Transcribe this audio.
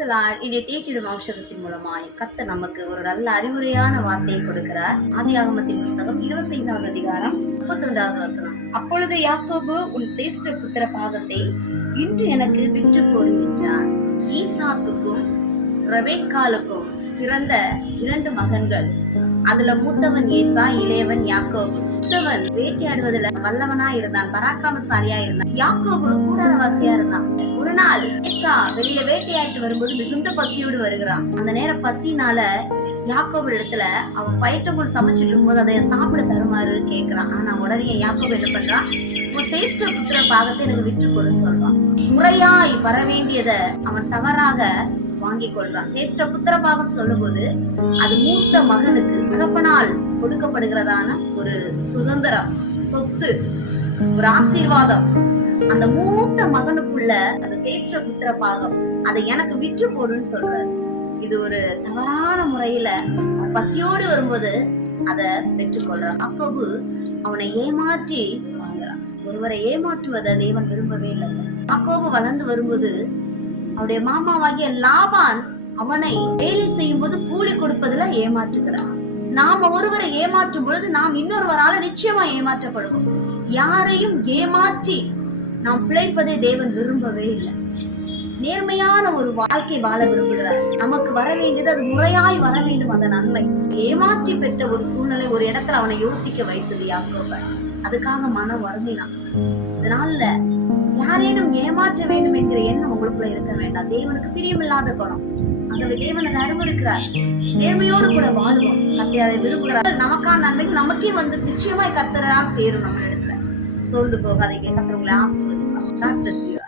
இதை தேற்றிடும் ஔஷதத்தின் மூலமாய் கர்த்தர் நமக்கு ஒரு நல்ல அறிவுரையான வார்த்தையை கொடுக்கிறார். ஆதியாகமத்தின் புஸ்தகம் 25வது அதிகாரம் 31வது வசனம். அப்பொழுது யாக்கோபு, உன் சிரேஷ்ட புத்திர பாகத்தை இன்று எனக்கு விற்று போடு என்றான். ஈசாக்குக்கும் ரெபெக்காளுக்கும் பிறந்த 2 மகன்கள். அதுல மூத்தவன் ஏசா, இளையவன் யாக்கோபு. மூத்தவன் வேட்டையாடுவதில் வல்லவனா இருந்தான், பராக்கிரமசாலியா இருந்தான். யாக்கோபு கூடாரவாசியா இருந்தான். ஒரு நாள் ஏசா வெளியில வேட்டையாடிட்டு வரும்போது மிகுந்த பசியோடு வருகிறான். அந்த நேரம் பசினால யாக்கோபு இடத்துல அவன் பயிற்றங்குள் சமைச்சிட்டு இருக்கும்போது அதை சாப்பிட தருமாறு கேட்கிறான். ஆனா உடனே யாக்கோபு என்ன பண்றான், உன் சிரேஷ்ட புத்திர பாகத்தை எனக்கு விற்று கொடுன்னு சொல்றான். முறையாய் வர வேண்டியத அவன் தவறாக வாங்கி கொள்றான். சிரேஷ்ட புத்திர பாகம் சொல்லும் போது அது மூத்த மகனுக்கு தகப்பனால் கொடுக்கப்படுகிறதான ஒரு சுதந்திரம், சொத்து, ஒரு ஆசீர்வாதம். அந்த மூத்த மகனுக்குள்ள அந்த சிரேஷ்ட புத்திர பாகம் அதை எனக்கு விற்று போடுன்னு சொல்றாரு. இது ஒரு தவறான முறையில பசியோடு வரும்போது அதை பெற்றுக்கொள்றான். யாக்கோபு அவனை ஏமாற்றி வாங்குறான். ஒருவரை ஏமாற்றுவதை தேவன் விரும்பவே இல்லை. யாக்கோபு வளர்ந்து வரும்போது அவருடைய மாமாவாகிய லாபான் அவனை வேலை செய்யும் போது கூலி கொடுப்பதுல ஏமாற்றுகிறான். நாம ஒருவரை ஏமாற்றும் பொழுது நாம் இன்னொருவரால நிச்சயமா ஏமாற்றப்படுவோம். யாரையும் ஏமாற்றி நாம் பிழைப்பதை தேவன் விரும்பவே இல்லை. நேர்மையான ஒரு வாழ்க்கை வாழ விரும்புகிறார். நமக்கு வர வேண்டியது அது முறையாய் வர வேண்டும். அந்த நன்மை ஏமாற்றி பெற்ற ஒரு சூழ்நிலை ஒரு இடத்துல அவனை யோசிக்க வைத்தது யாக்கோபை. அதுக்காக மனம் வருந்தினான். இதனால யாரேனும் ஏமாற்ற வேண்டும் என்கிற எண்ணம் உங்களுக்குள்ள இருக்க வேண்டாம். தேவனுக்கு பிரியமில்லாத குணம். ஆகவே தேவன் அதை அருவருக்கிறார். நேர்மையோடு கூட வாழ்வோம். கர்த்தர் அதை விரும்புகிறார். நமக்கான நன்மைக்கு நமக்கே நிச்சயமாய் கர்த்தரால் சேரும். நம்ம இடத்துல சோர்ந்து போகாதீங்க. கர்த்தர் உங்களை ஆசீர்வதிப்பார். God bless you.